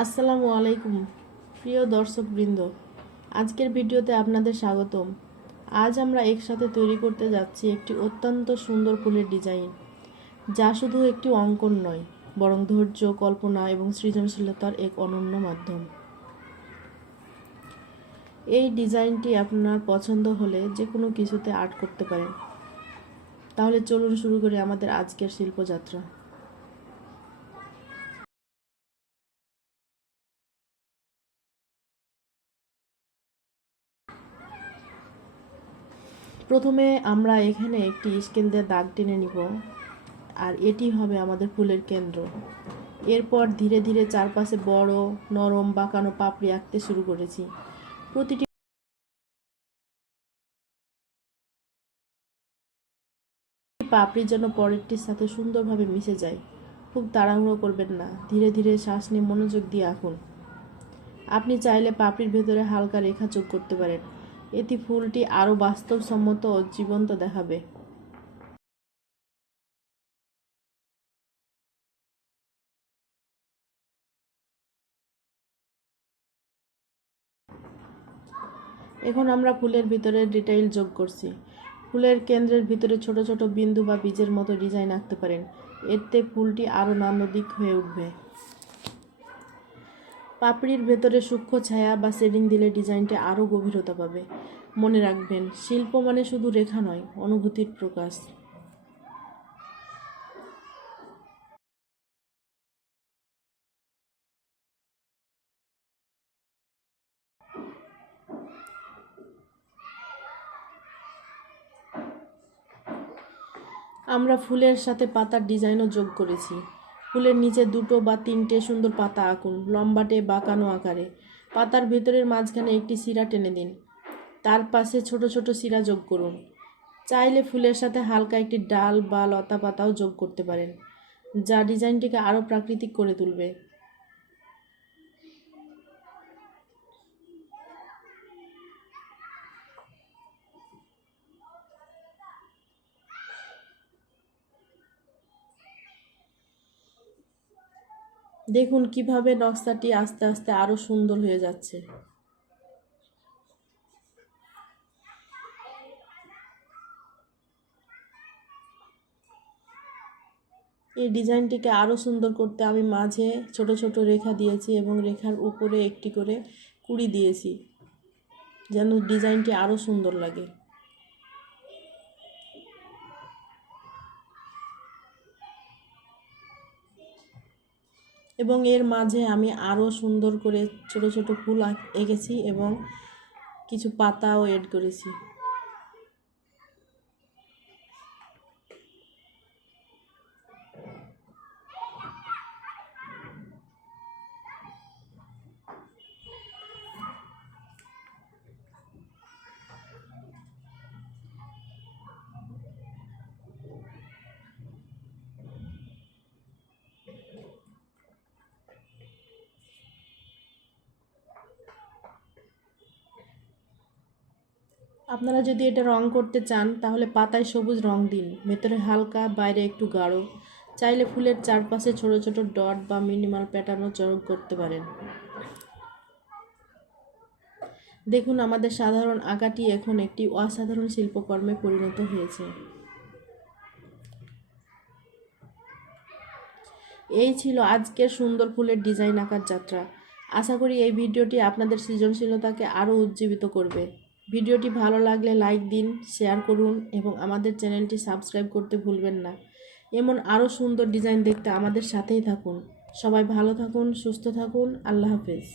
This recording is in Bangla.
আসসালামু আলাইকুম প্রিয় দর্শকবৃন্দ, আজকের ভিডিওতে আপনাদের স্বাগতম। আজ আমরা একসাথে তৈরি করতে যাচ্ছি একটি অত্যন্ত সুন্দর ফুলের ডিজাইন, যা শুধু একটি অঙ্কন নয়, বরং ধৈর্য, কল্পনা এবং সৃজনশীলতার এক অনন্য মাধ্যম। এই ডিজাইনটি আপনার পছন্দ হলে যে কোনো কিছুতে আর্ট করতে পারেন। তাহলে চলুন শুরু করি আমাদের আজকের শিল্পযাত্রা। প্রথমে আমরা এখানে একটি স্কেল দিয়ে দাগ টেনে নিব, আর এটি হবে আমাদের ফুলের কেন্দ্র। এরপর ধীরে ধীরে চারপাশে বড়, নরম, বাঁকানো পাপড়ি আঁকতে শুরু করেছি। প্রতিটি পাপড়ি যেন পরেরটির সাথে সুন্দরভাবে মিশে যায়। খুব তাড়াহুড়ো করবেন না, ধীরে ধীরে শ্বাস নিয়ে মনোযোগ দিয়ে আঁকুন। আপনি চাইলে পাপড়ির ভেতরে হালকা রেখা যোগ করতে পারেন, এতে ফুলটি আরও বাস্তবসম্মত ও জীবন্ত দেখাবে। এখন আমরা ফুলের ভিতরে ডিটেইল যোগ করছি। ফুলের কেন্দ্রের ভিতরে ছোট ছোট বিন্দু বা বীজের মতো ডিজাইন আঁকতে পারেন, এতে ফুলটি আরও নান্দনিক হয়ে উঠবে। পাপড়ির ভেতরে সূক্ষ্ম ছায়া বা শেডিং দিলে ডিজাইনটি আরও গভীরতা পাবে। মনে রাখবেন, শিল্প মানে শুধু রেখা নয়, অনুভূতির প্রকাশ। আমরা ফুলের সাথে পাতার ডিজাইনও যোগ করেছি। ফুলের নিচে দুটো বা তিনটে সুন্দর পাতা আঁকুন, লম্বাটে বাঁকানো আকারে। পাতার ভেতরের মাঝখানে একটি শিরা টেনে দিন, তার পাশে ছোট ছোট শিরা যোগ করুন। চাইলে ফুলের সাথে হালকা একটি ডাল বা লতা পাতাও যোগ করতে পারেন, যা ডিজাইনটিকে আরও প্রাকৃতিক করে তুলবে। দেখুন কিভাবে নকশাটি আস্তে আস্তে আরও সুন্দর হয়ে যাচ্ছে। এই ডিজাইনটিকে আরও সুন্দর করতে আমি মাঝে ছোট ছোট রেখা দিয়েছি এবং রেখার উপরে একটি করে কুঁড়ি দিয়েছি, যেন ডিজাইনটি আরও সুন্দর লাগে। এবং এর মাঝে আমি আরও সুন্দর করে ছোট ছোট ফুল এঁকেছি এবং কিছু পাতাও এড করেছি। আপনারা যদি এটা রং করতে চান তাহলে পাতায় সবুজ রং দিন, ভেতরে হালকা, বাইরে একটু গাঢ়। চাইলে ফুলের চারপাশে ছোট ছোট ডট বা মিনিমাল প্যাটার্নও যোগ করতে পারেন। দেখুন, আমাদের সাধারণ আঁকাটি এখন একটি অসাধারণ শিল্পকর্মে পরিণত হয়েছে। এই ছিল আজকের সুন্দর ফুলের ডিজাইন আঁকার যাত্রা। আশা করি এই ভিডিওটি আপনাদের সৃজনশীলতাকে আরও উজ্জীবিত করবে। ভিডিওটি ভালো লাগলে লাইক দিন, শেয়ার করুন এবং আমাদের চ্যানেলটি সাবস্ক্রাইব করতে ভুলবেন না। এমন আরও সুন্দর ডিজাইন দেখতে আমাদের সাথেই থাকুন। সবাই ভালো থাকুন, সুস্থ থাকুন। আল্লাহ হাফেজ।